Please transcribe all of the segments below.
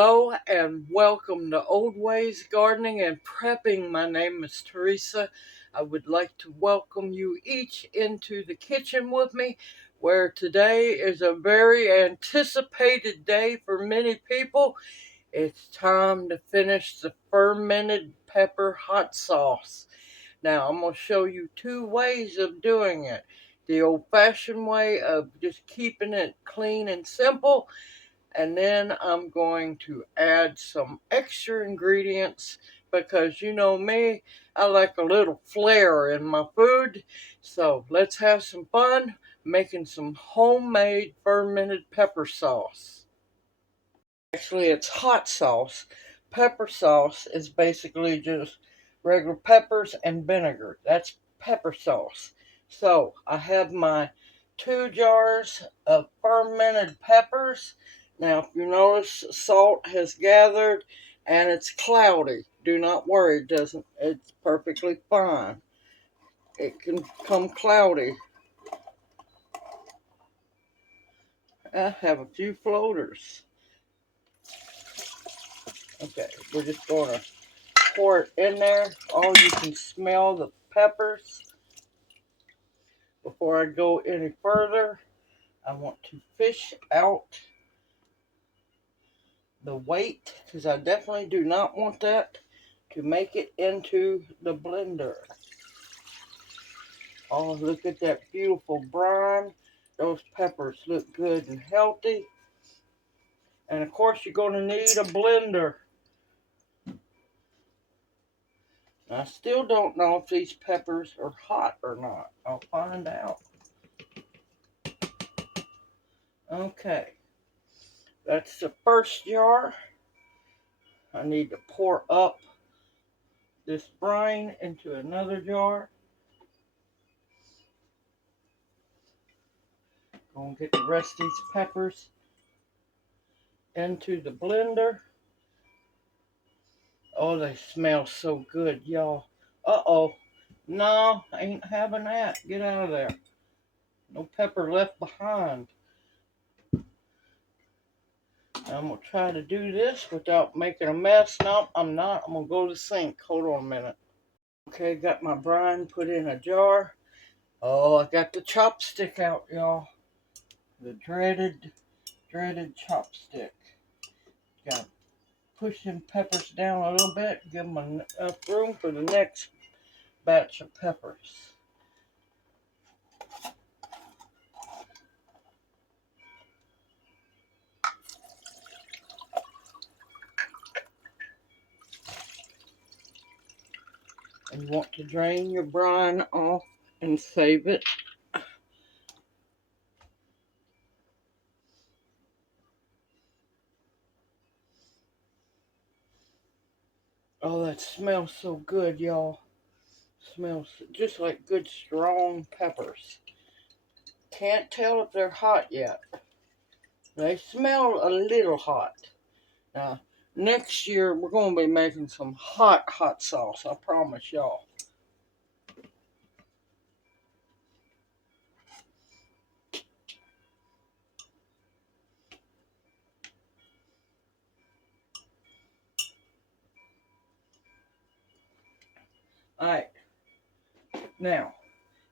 Hello and welcome to Old Ways Gardening and Prepping. My name is Teresa. I would like to welcome you each into the kitchen with me, where today is a very anticipated day for many people. It's time to finish the fermented pepper hot sauce. Now I'm going to show you two ways of doing it. The old-fashioned way of just keeping it clean and simple, and then I'm going to add some extra ingredients because you know me, I like a little flair in my food. So let's have some fun making some homemade fermented pepper sauce. Actually, it's hot sauce. Pepper sauce is basically just regular peppers and vinegar. That's pepper sauce. So I have my 2 jars of fermented peppers. Now, if you notice, salt has gathered and it's cloudy. Do not worry, it's perfectly fine. It can come cloudy. I have a few floaters. Okay, we're just going to pour it in there. Oh, you can smell the peppers. Before I go any further, I want to fish out the weight, because I definitely do not want that to make it into the blender. Oh, look at that beautiful brine. Those peppers look good and healthy. And of course, you're going to need a blender. I still don't know if these peppers are hot or not. I'll find out. Okay, that's the first jar. I need to pour up this brine into another jar. Gonna get the rest of these peppers into the blender. Oh, they smell so good, y'all. Uh-oh. No, I ain't having that. Get out of there. No pepper left behind. I'm going to try to do this without making a mess. No, I'm not. I'm going to go to the sink. Hold on a minute. Okay, got my brine put in a jar. Oh, I got the chopstick out, y'all. The dreaded chopstick. Got to push them peppers down a little bit. Give them enough room for the next batch of peppers. And you want to drain your brine off and save it. Oh, that smells so good, y'all. Smells just like good strong peppers. Can't tell if they're hot yet. They smell a little hot. Now, next year we're going to be making some hot sauce. I promise y'all. Alright. Now,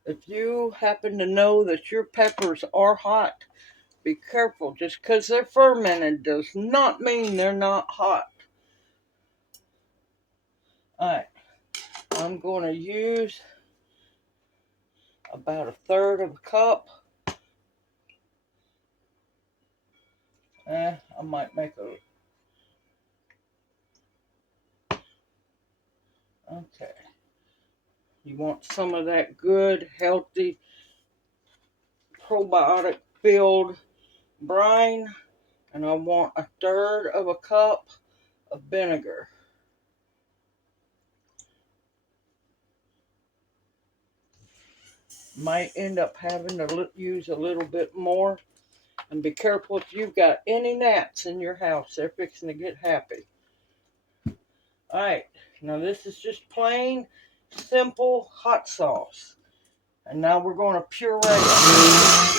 if you happen to know that your peppers are hot, be careful. Just because they're fermented does not mean they're not hot. Alright, I'm going to use about 1/3 of a cup. I might make a... Okay. You want some of that good, healthy, probiotic-filled brine. And I want 1/3 of a cup of vinegar. Might end up having to use a little bit more. And be careful if you've got any gnats in your house. They're fixing to get happy. Alright, now this is just plain, simple hot sauce. And now we're going to puree it.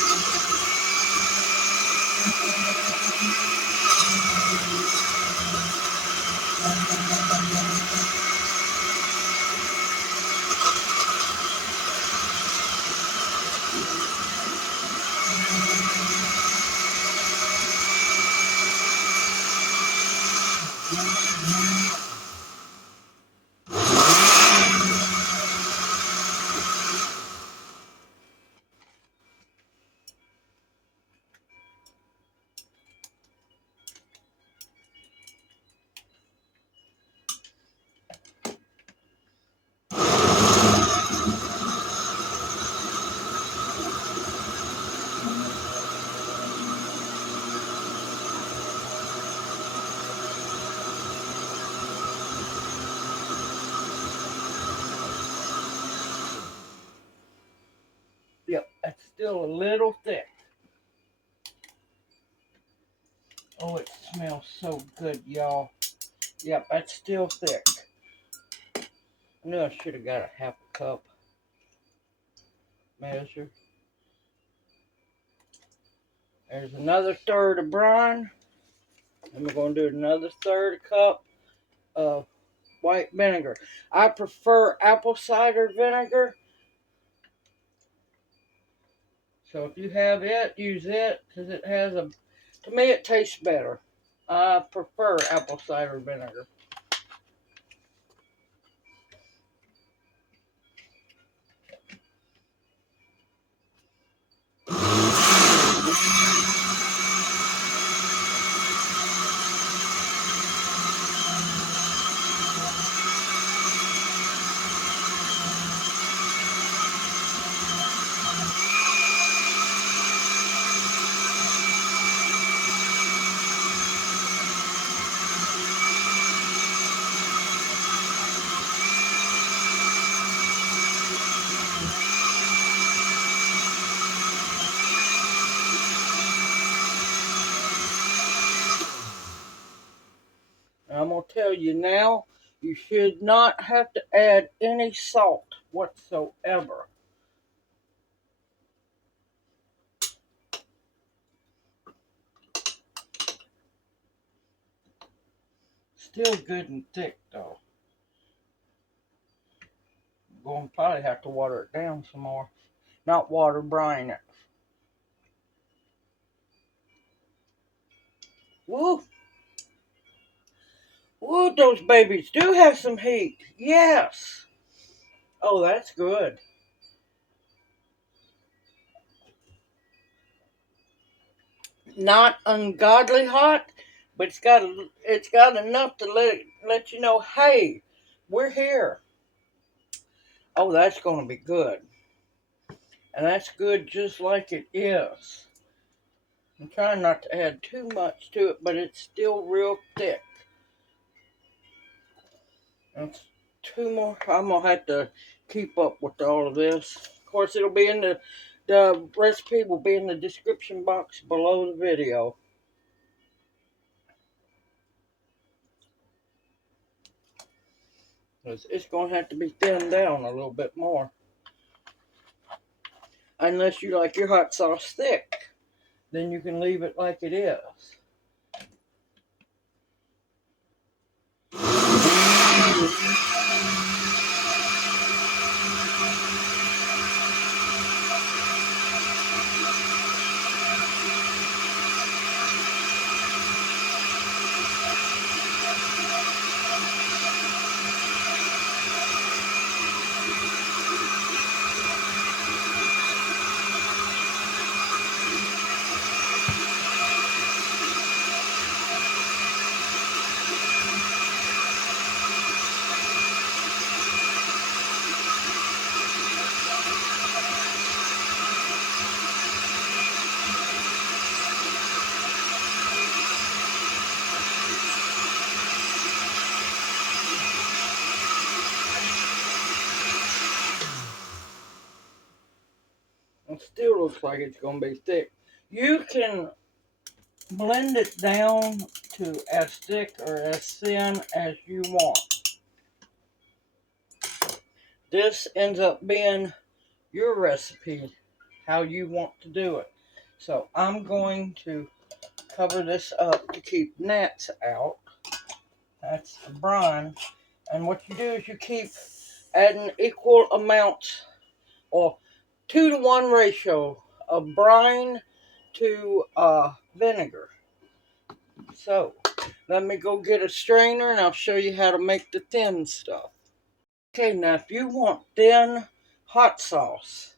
Yep, that's still a little thick. Oh, it smells so good, y'all. Yep, that's still thick. I knew I should have got a half a cup measure. There's another third of brine. And we're going to do another third cup of white vinegar. I prefer apple cider vinegar. So if you have it, use it because it has a, to me it tastes better. I prefer apple cider vinegar. And I'm going to tell you now, you should not have to add any salt whatsoever. Still good and thick though. I'm going to probably have to water it down some more. Not water, brine it. Woo! Woo, those babies do have some heat. Yes. Oh, that's good. Not ungodly hot, but it's got enough to let you know, hey, we're here. Oh, that's going to be good. And that's good just like it is. I'm trying not to add too much to it, but it's still real thick. That's two more. I'm going to have to keep up with all of this. Of course, it'll be in the recipe will be in the description box below the video. It's going to have to be thinned down a little bit more. Unless you like your hot sauce thick, then you can leave it like it is. It still looks like it's going to be thick. You can blend it down to as thick or as thin as you want. This ends up being your recipe, how you want to do it. So I'm going to cover this up to keep gnats out. That's the brine. And what you do is you keep adding equal amounts, or 2-to-1 ratio of brine to vinegar. So let me go get a strainer and I'll show you how to make the thin stuff. Okay, now if you want thin hot sauce,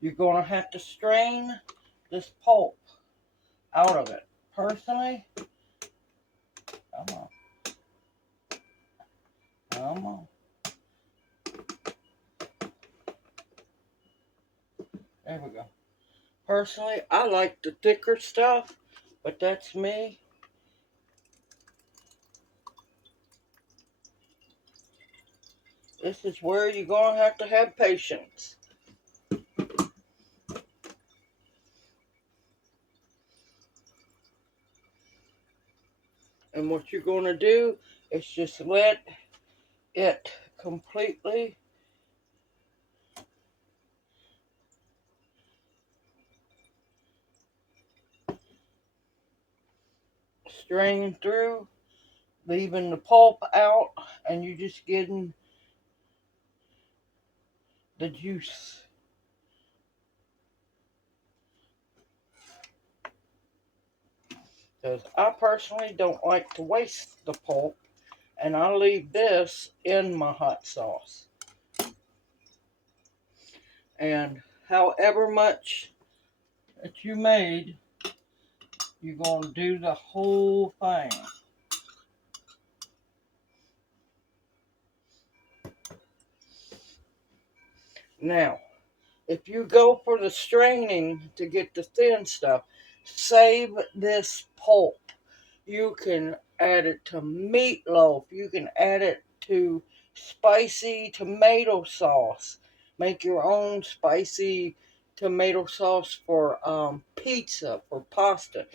you're going to have to strain this pulp out of it. Personally, come on, come on. There we go. Personally, I like the thicker stuff, but that's me. This is where you're going to have patience. And what you're going to do is just let it completely strain through, leaving the pulp out, and you're just getting the juice. Because I personally don't like to waste the pulp, and I leave this in my hot sauce. And however much that you made, you're going to do the whole thing. Now, if you go for the straining to get the thin stuff, save this pulp. You can add it to meatloaf. You can add it to spicy tomato sauce. Make your own spicy tomato sauce for pizza, for pasta,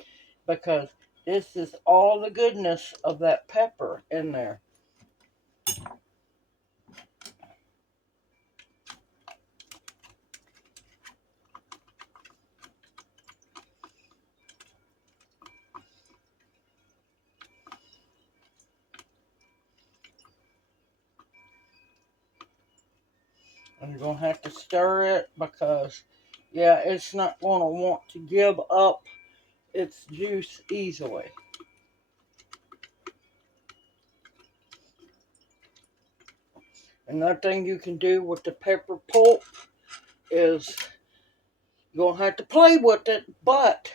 because this is all the goodness of that pepper in there. And you're going to have to stir it because, yeah, it's not going to want to give up its juice easily. Another thing you can do with the pepper pulp is you're going to have to play with it, but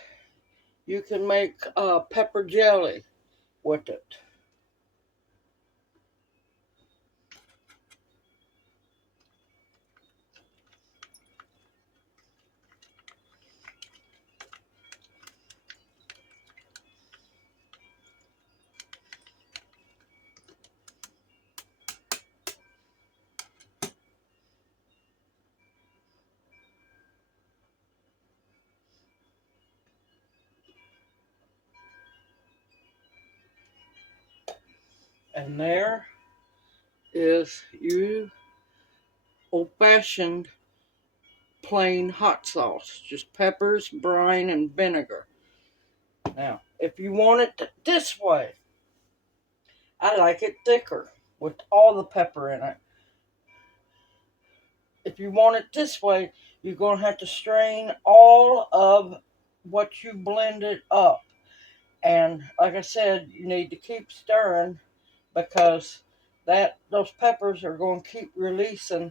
you can make pepper jelly with it. And there is your old-fashioned plain hot sauce. Just peppers, brine, and vinegar. Now, if you want it this way, I like it thicker with all the pepper in it. If you want it this way, you're going to have to strain all of what you blended up. And like I said, you need to keep stirring because those peppers are going to keep releasing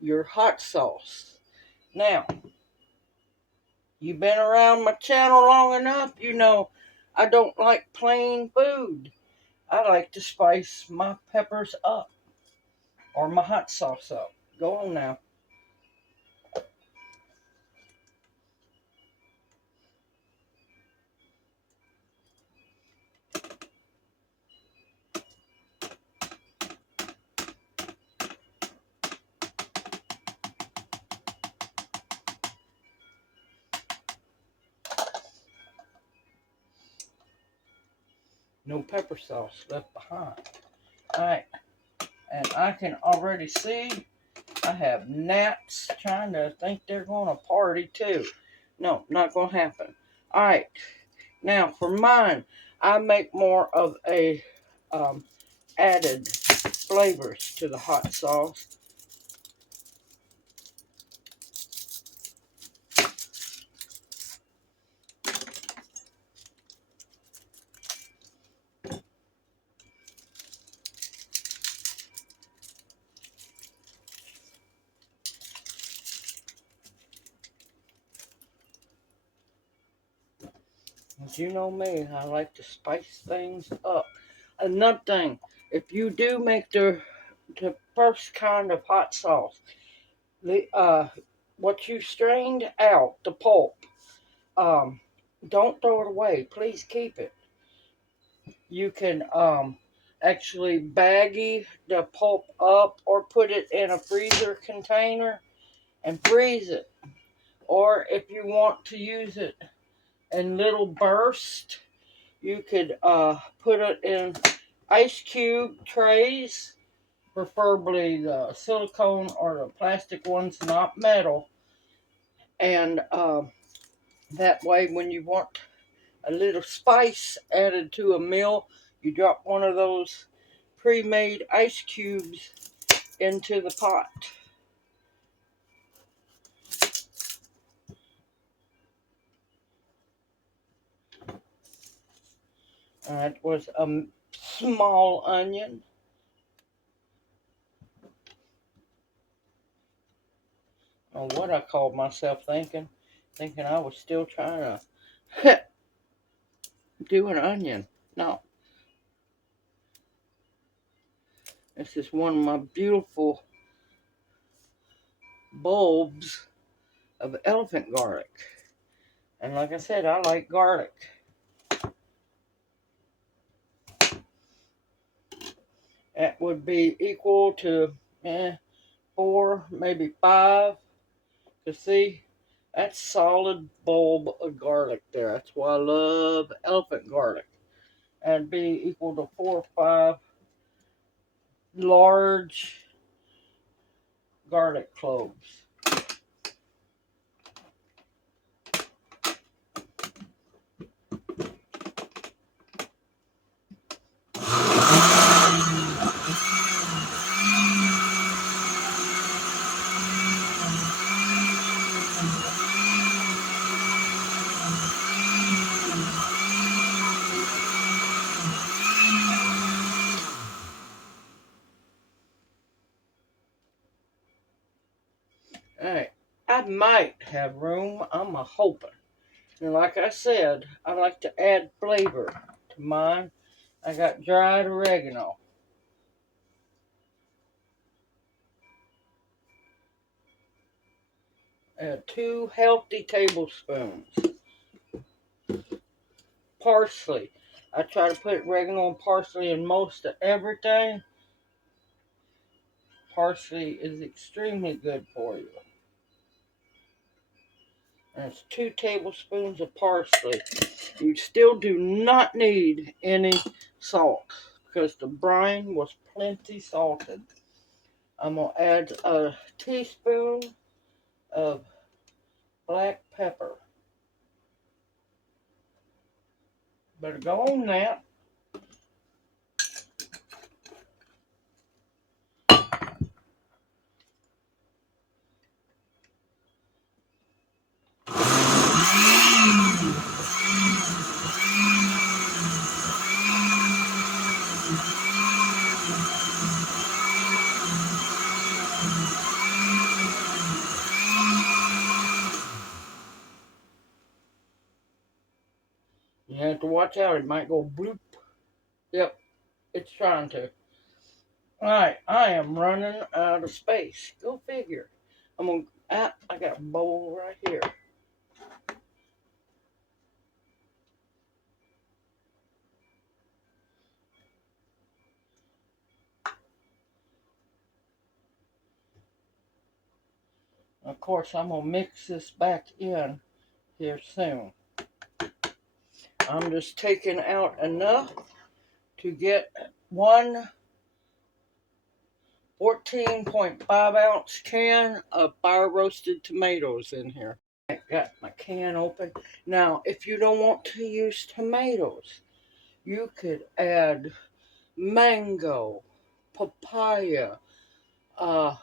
your hot sauce. Now, you've been around my channel long enough, you know I don't like plain food. I like to spice my peppers up or my hot sauce up. Go on now. No pepper sauce left behind. Alright, and I can already see I have gnats trying to think they're going to party too. No, not going to happen. Alright, now for mine, I make more of a added flavors to the hot sauce. And you know me, I like to spice things up. Another thing, if you do make the first kind of hot sauce, the what you strained out, the pulp, um, don't throw it away. Please keep it. You can actually baggie the pulp up or put it in a freezer container and freeze it. Or if you want to use it in little bursts, you could put it in ice cube trays, preferably the silicone or the plastic ones, not metal. And that way, when you want a little spice added to a meal, you drop one of those pre-made ice cubes into the pot. That was a small onion. I don't know what I called myself thinking I was still trying to do an onion. No, this is one of my beautiful bulbs of elephant garlic. And like I said, I like garlic. That would be equal to 4, maybe 5. To see, that's solid bulb of garlic there. That's why I love elephant garlic. And be equal to 4 or 5 large garlic cloves. Alright, I might have room. I'm a hoping. And like I said, I like to add flavor to mine. I got dried oregano. 2 healthy tablespoons. Parsley. I try to put oregano and parsley in most of everything. Parsley is extremely good for you. And it's 2 tablespoons of parsley. You still do not need any salt because the brine was plenty salted. I'm going to add a teaspoon of black pepper. Better go on that. You have to watch out. It might go bloop. Yep, it's trying to. Alright, I am running out of space. Go figure. I got a bowl right here. Of course, I'm going to mix this back in here soon. I'm just taking out enough to get one 14.5 ounce can of fire roasted tomatoes in here. I got my can open. Now, if you don't want to use tomatoes, you could add mango, papaya, uh,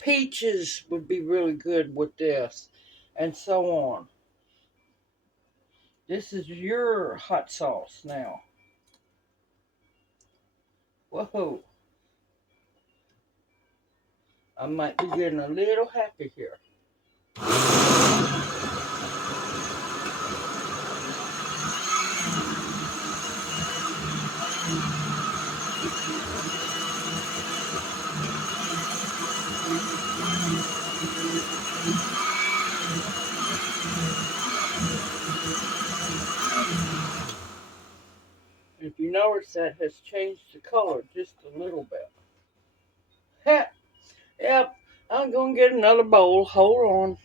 peaches would be really good with this, and so on. This is your hot sauce now. Whoa, I might be getting a little happy here. If you notice, that has changed the color just a little bit. Yep, I'm gonna get another bowl. Hold on.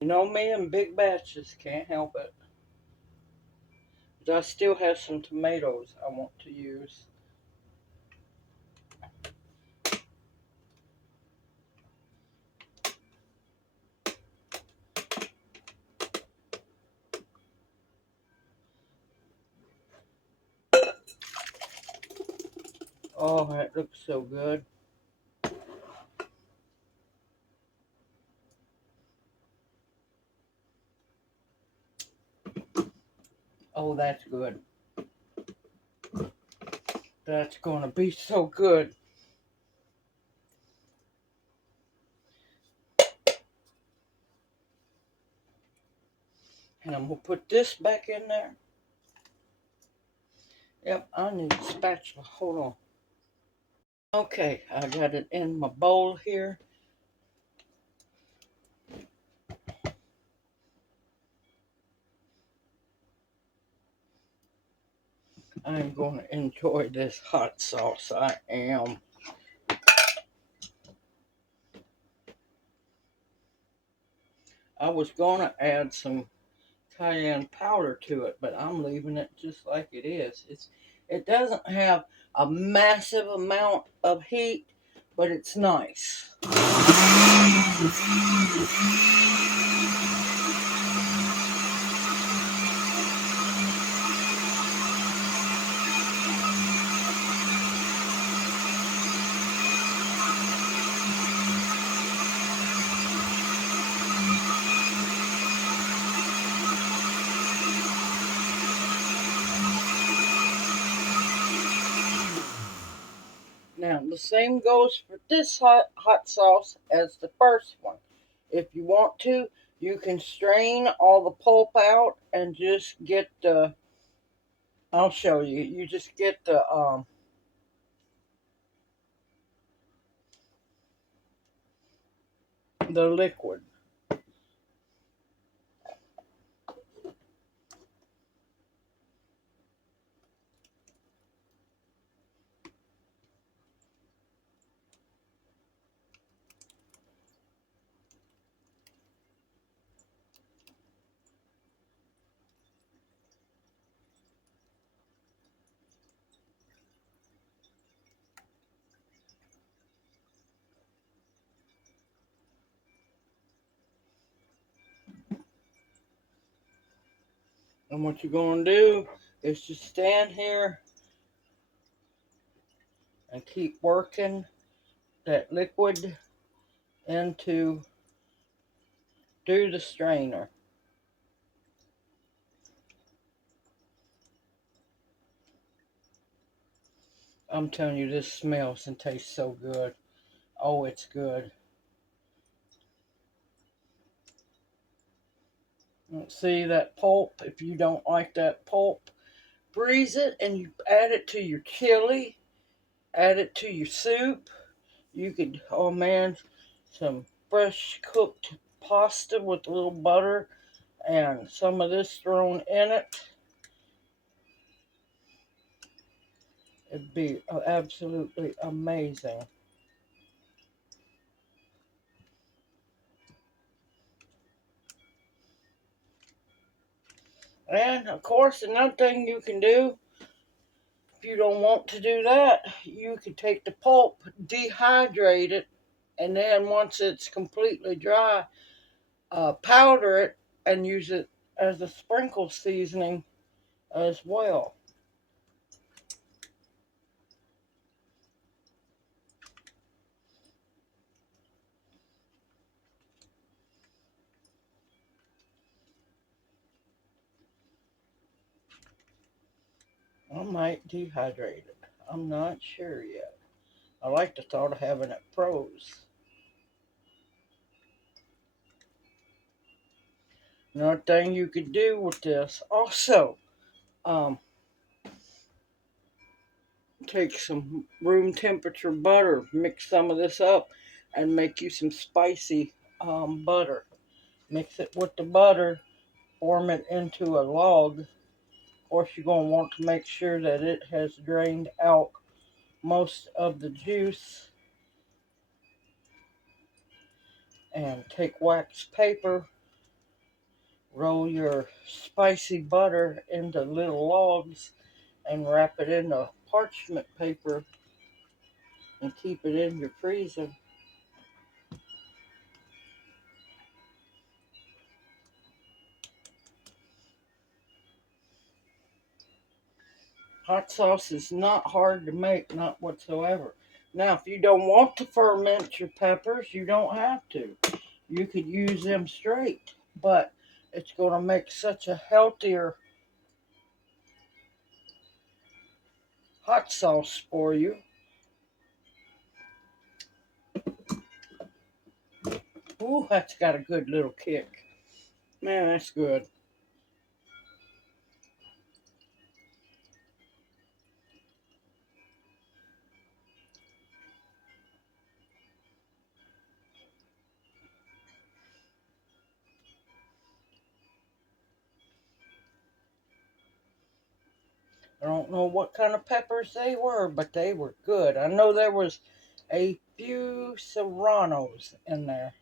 You know me and big batches, can't help it. But I still have some tomatoes I want to use. Oh, that looks so good. Oh, that's good. That's gonna be so good. And I'm gonna put this back in there. Yep, I need a spatula. Hold on. Okay, I got it in my bowl here. I'm going to enjoy this hot sauce. I am. I was going to add some cayenne powder to it, but I'm leaving it just like it is. It doesn't have a massive amount of heat, but it's nice. Now, the same goes for this hot sauce as the first one. If you want to, you can strain all the pulp out and just get the, I'll show you. You just get the liquid. And what you're going to do is just stand here and keep working that liquid into through the strainer. I'm telling you, this smells and tastes so good. Oh, it's good. See that pulp? If you don't like that pulp, freeze it and you add it to your chili, add it to your soup. You could, oh man, some fresh cooked pasta with a little butter and some of this thrown in it. It'd be absolutely amazing. And of course, another thing you can do, if you don't want to do that, you can take the pulp, dehydrate it, and then once it's completely dry, powder it and use it as a sprinkle seasoning as well. I might dehydrate it. I'm not sure yet. I like the thought of having it froze. Another thing you could do with this also, um, take some room temperature butter, mix some of this up, and make you some spicy butter. Mix it with the butter, form it into a log. Of course, you're going to want to make sure that it has drained out most of the juice. And take wax paper, roll your spicy butter into little logs, and wrap it in a parchment paper and keep it in your freezer. Hot sauce is not hard to make, not whatsoever. Now, if you don't want to ferment your peppers, you don't have to. You could use them straight, but it's going to make such a healthier hot sauce for you. Ooh, that's got a good little kick. Man, that's good. I don't know what kind of peppers they were, but they were good. I know there was a few serranos in there.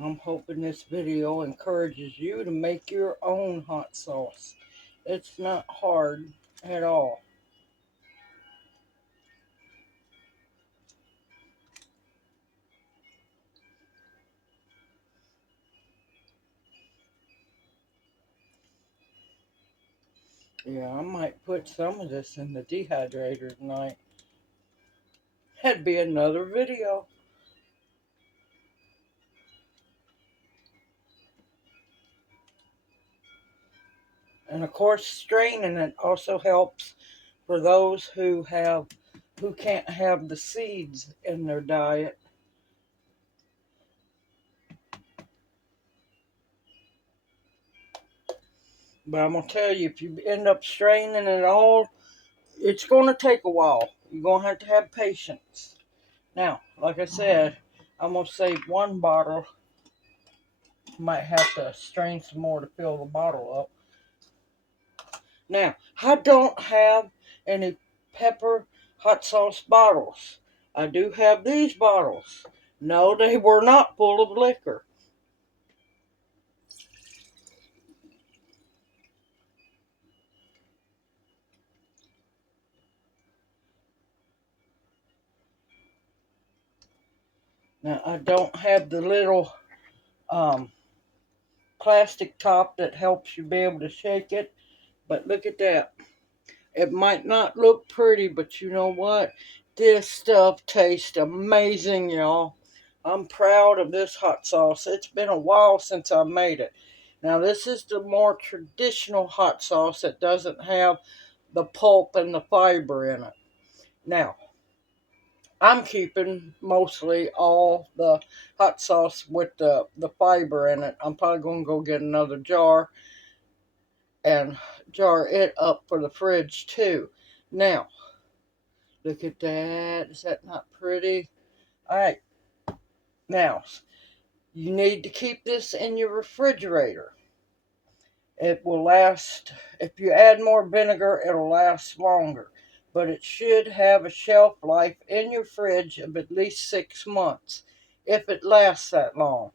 I'm hoping this video encourages you to make your own hot sauce. It's not hard at all. Yeah, I might put some of this in the dehydrator tonight. That'd be another video. And of course, straining it also helps for those who can't have the seeds in their diet. But I'm gonna tell you, if you end up straining it all, it's gonna take a while. You're gonna have patience. Now, like I said, I'm gonna save one bottle. Might have to strain some more to fill the bottle up. Now, I don't have any pepper hot sauce bottles. I do have these bottles. No, they were not full of liquor. Now, I don't have the little um, plastic top that helps you be able to shake it. But look at that. It might not look pretty, but you know what? This stuff tastes amazing, y'all. I'm proud of this hot sauce. It's been a while since I made it. Now, this is the more traditional hot sauce that doesn't have the pulp and the fiber in it. Now, I'm keeping mostly all the hot sauce with the fiber in it. I'm probably going to go get another jar and jar it up for the fridge too. Now, look at that. Is that not pretty? All right. Now, you need to keep this in your refrigerator. It will last, if you add more vinegar, it'll last longer. But it should have a shelf life in your fridge of at least 6 months, if it lasts that long.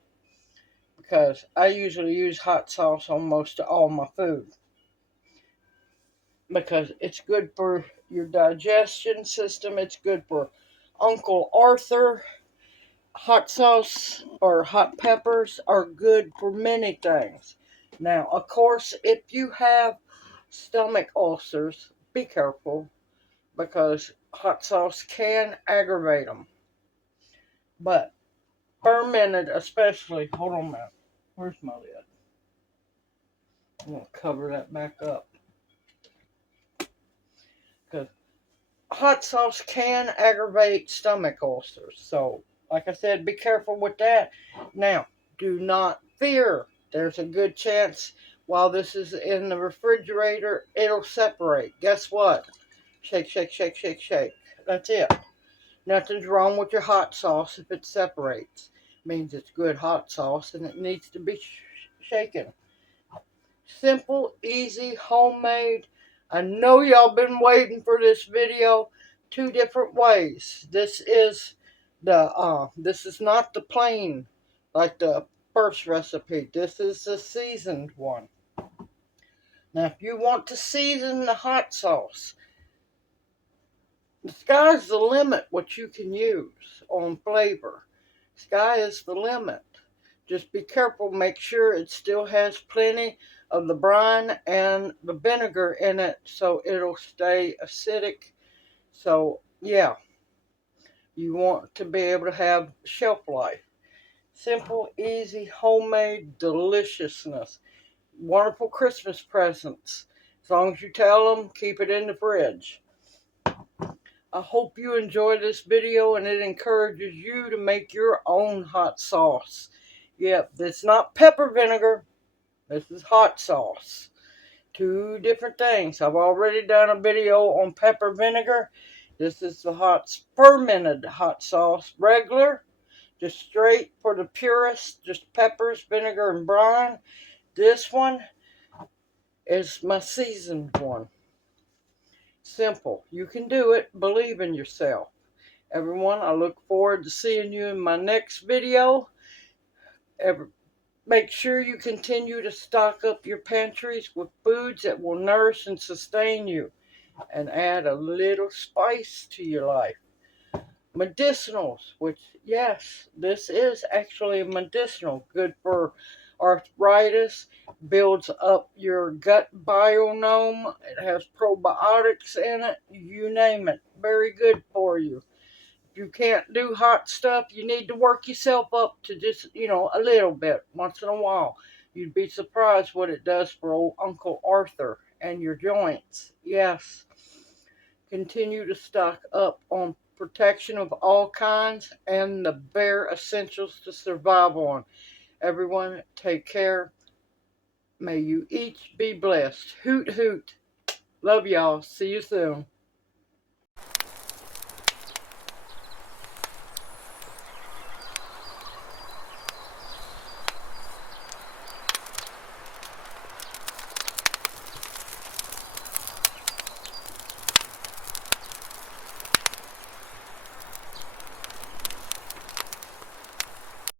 Because I usually use hot sauce on most of all my food. Because it's good for your digestion system. It's good for Uncle Arthur. hot sauce or hot peppers are good for many things. Now, of course, if you have stomach ulcers, be careful because hot sauce can aggravate them. But fermented, especially, hold on a minute. Where's my lid? I'm going to cover that back up. Because hot sauce can aggravate stomach ulcers. So, like I said, be careful with that. Now, do not fear. There's a good chance while this is in the refrigerator, it'll separate. Guess what? Shake, shake, shake, shake, shake. That's it. Nothing's wrong with your hot sauce if it separates. It means it's good hot sauce and it needs to be shaken. Simple, easy, homemade. I know y'all been waiting for this video. Two different ways. This is not the plain like the first recipe. This is the seasoned one. Now if you want to season the hot sauce, the sky's the limit what you can use on flavor. Sky is the limit. Just be careful, make sure it still has plenty of the brine and the vinegar in it so it'll stay acidic. So, yeah, you want to be able to have shelf life. Simple, easy, homemade deliciousness. Wonderful Christmas presents. As long as you tell them, keep it in the fridge. I hope you enjoy this video and it encourages you to make your own hot sauce. Yep, it's not pepper vinegar. This is hot sauce. Two different things. I've already done a video on pepper vinegar. This is the fermented hot sauce. Regular, just straight for the purists, just peppers, vinegar, and brine. This one is my seasoned one. Simple. You can do it. Believe in yourself. Everyone, I look forward to seeing you in my next video. Make sure you continue to stock up your pantries with foods that will nourish and sustain you. And add a little spice to your life. Medicinals, which, yes, this is actually medicinal. Good for arthritis, builds up your gut biome. It has probiotics in it. You name it. Very good for you. If you can't do hot stuff, you need to work yourself up to just, a little bit once in a while. You'd be surprised what it does for old Uncle Arthur and your joints. Yes. Continue to stock up on protection of all kinds and the bare essentials to survive on. Everyone, take care. May you each be blessed. Hoot, hoot. Love y'all. See you soon.